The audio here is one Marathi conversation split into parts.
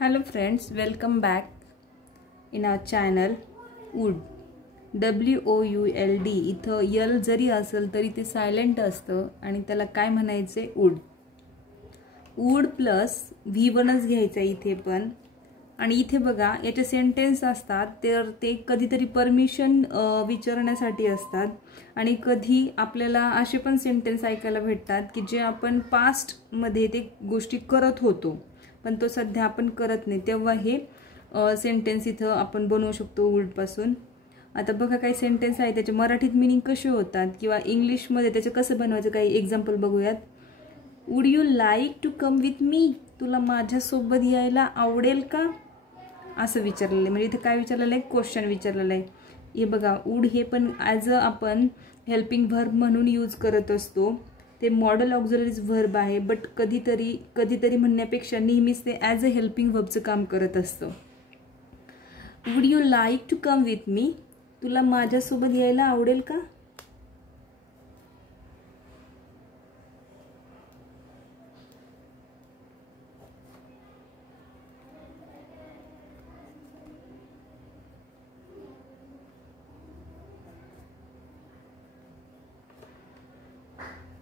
Hello friends, welcome back in our channel would. WOULD. इथं यल जरी असेल तरी ते सायलेंट असतं आणि त्याला काय म्हणायचे वुड. वुड प्लस V1च घ्यायचा इथे पण. आणि इथे बघा याचे सेंटेन्स असतात तर ते कधीतरी परमिशन विचारण्यासाठी असतात आणि कधी आपल्याला असे पण सेंटेन्स ऐकायला भेटतात की जे आपण पास्ट मध्ये ते गोष्टी करत होतो पण तो सध्या आपण करत नाही, तेव्हा हे सेंटेन्स इथं आपण बनवू शकतो वुड पासून. आता बघा काही सेंटेन्स आहे त्याचे मराठीत मीनिंग कसे होतात किंवा इंग्लिश मध्ये त्याचे कसं बनवायचं काही एक्झाम्पल बघूयात. Would you like to come with me. तुला माझ्यासोबत यायला आवडेल का असं विचारलेलं आहे. म्हणजे इथे काय विचारलेलं आहे, क्वेश्चन विचारलेलं आहे. हे बघा वुड हे पण ॲज अ आपण हेल्पिंग व्हर्ब म्हणून यूज करत असतो. ते मॉडल ऑक्झिलरीज व्हर्ब आहे बट कधीतरी म्हणण्यापेक्षा नेहमीच ते ॲज अ हेल्पिंग व्हर्बचं काम करत असतं. Would you like to come with me. तुला माझ्यासोबत यायला आवडेल का.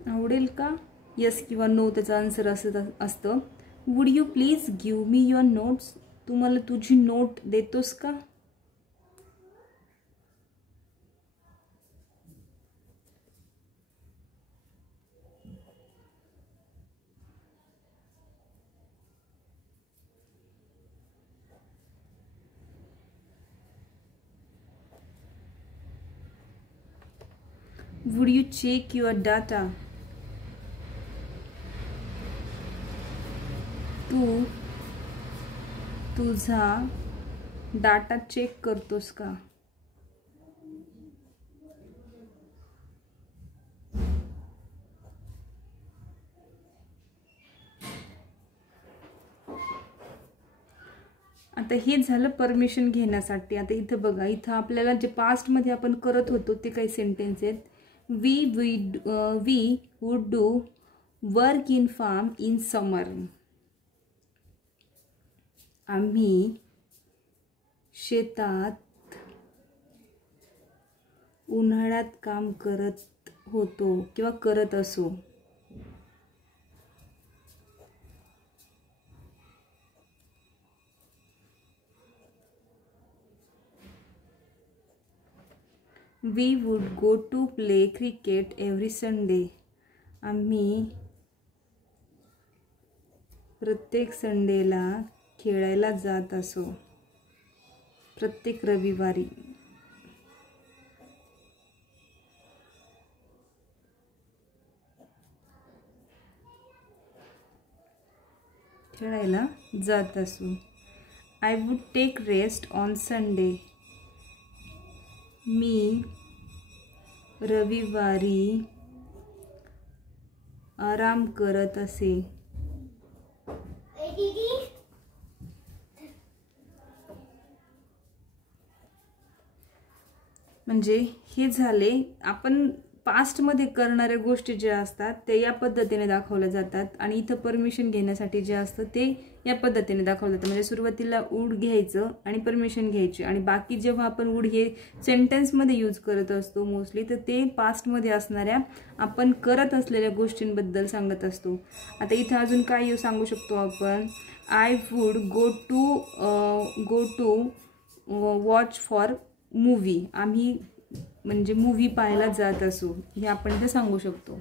आवडेल का, यस किंवा नो त्याचा आन्सर असतं. Would you please give me your notes. तू मला तुझी नोट देतोस का. Would you check your data. तू तुझा डाटा चेक करतोस का. आता हे झालं परमिशन घेण्यासाठी. आता इथं बघा, इथं आपल्याला जे पास्ट मध्ये आपण करत होतो ते काही सेंटेन्स आहेत. We would do work in farm in summer. आम्ही शेतात उन्हाळ्यात काम करत होतो किंवा करत असो. We would go to play cricket every Sunday. आम्ही प्रत्येक संडेला खेळायला जात असो. प्रत्येक रविवारी. खेळायला जात असो. I would take rest on Sunday. मी रविवारी आराम करत असे. म्हणजे हे झाले आपण पास्ट मध्ये करणाऱ्या गोष्टी ज्या असतात ते या पद्धतीने दाखवल्या जातात आणि इथं परमिशन घेण्यासाठी जे असतं ते या पद्धतीने दाखवलं जातं. म्हणजे सुरुवातीला वुड घ्यायचं आणि परमिशन घ्यायची आणि बाकी जेव्हा आपण वुड हे सेंटेन्स मध्ये यूज करत असतो मोस्टली तर ते पास्ट मध्ये असणाऱ्या आपण करत असलेल्या गोष्टींबद्दल सांगत असतो. आता इथं अजून काय सांगू शकतो आपण. I would go to watch for movie. आम्ही म्हणजे मूवी पाहायला जात असू हे आपण इथे सांगू शकतो.